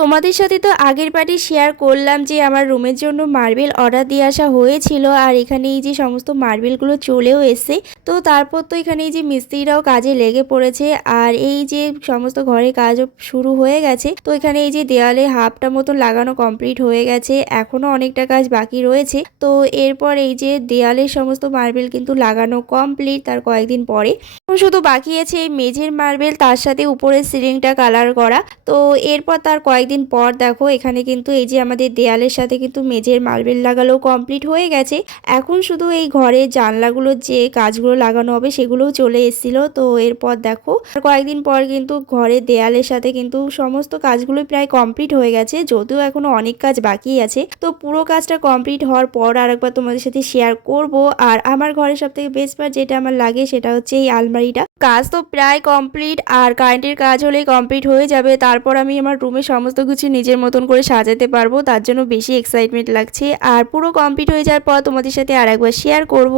তোমাদের সাথে তো আগের পার্টি শেয়ার করলাম যে আমার রুমের জন্য মার্বেল অর্ডার দিয়ে আসা হয়েছিল, আর এখানে এই যে সমস্ত মার্বেলগুলো চলেও এসছে। তো তারপর তো এখানে এই যে মিস্ত্রিরাও কাজে লেগে পড়েছে, আর এই যে সমস্ত ঘরের কাজও শুরু হয়ে গেছে। তো এখানে এই যে দেওয়ালে হাফটা মতন লাগানো কমপ্লিট হয়ে গেছে, এখনো অনেকটা কাজ বাকি রয়েছে। তো এরপর এই যে দেওয়ালের সমস্ত মার্বেল কিন্তু লাগানো কমপ্লিট তার কয়েকদিন পরে। তো শুধু বাকি আছে এই মেঝের মার্বেল, তার সাথে উপরের সিলিংটা কালার করা। তো এরপর তার কয়েকদিন পর দেখো এখানে কিন্তু এই যে আমাদের দেয়ালের সাথে কিন্তু মেঝের মার্বেল লাগালো কমপ্লিট হয়ে গেছে। এখন শুধু এই ঘরের জানলাগুলোর যে কাজগুলো লাগানো হবে সেগুলোও চলে এসেছিল। তো এরপর দেখো আর কয়েকদিন পর কিন্তু ঘরের দেয়ালের সাথে কিন্তু সমস্ত কাজগুলো প্রায় কমপ্লিট হয়ে গেছে, যদিও এখনো অনেক কাজ বাকি আছে। তো পুরো কাজটা কমপ্লিট হওয়ার পর আরেকবার তোমাদের সাথে শেয়ার করব। আর আমার ঘরের সব থেকে বেস্ট পার্ট যেটা আমার লাগে সেটা হচ্ছে এই আলমারিটা। কাজ তো প্রায় কমপ্লিট, আর কারেন্টের কাজ হলেই কমপ্লিট হয়ে যাবে। তারপর আমি আমার রুমে সমস্ত কিছু নিজের মতন করে সাজাতে পারবো, তার জন্য বেশি এক্সাইটমেন্ট লাগছে। আর পুরো কমপ্লিট হয়ে যাওয়ার পর তোমাদের সাথে আর একবার শেয়ার করব।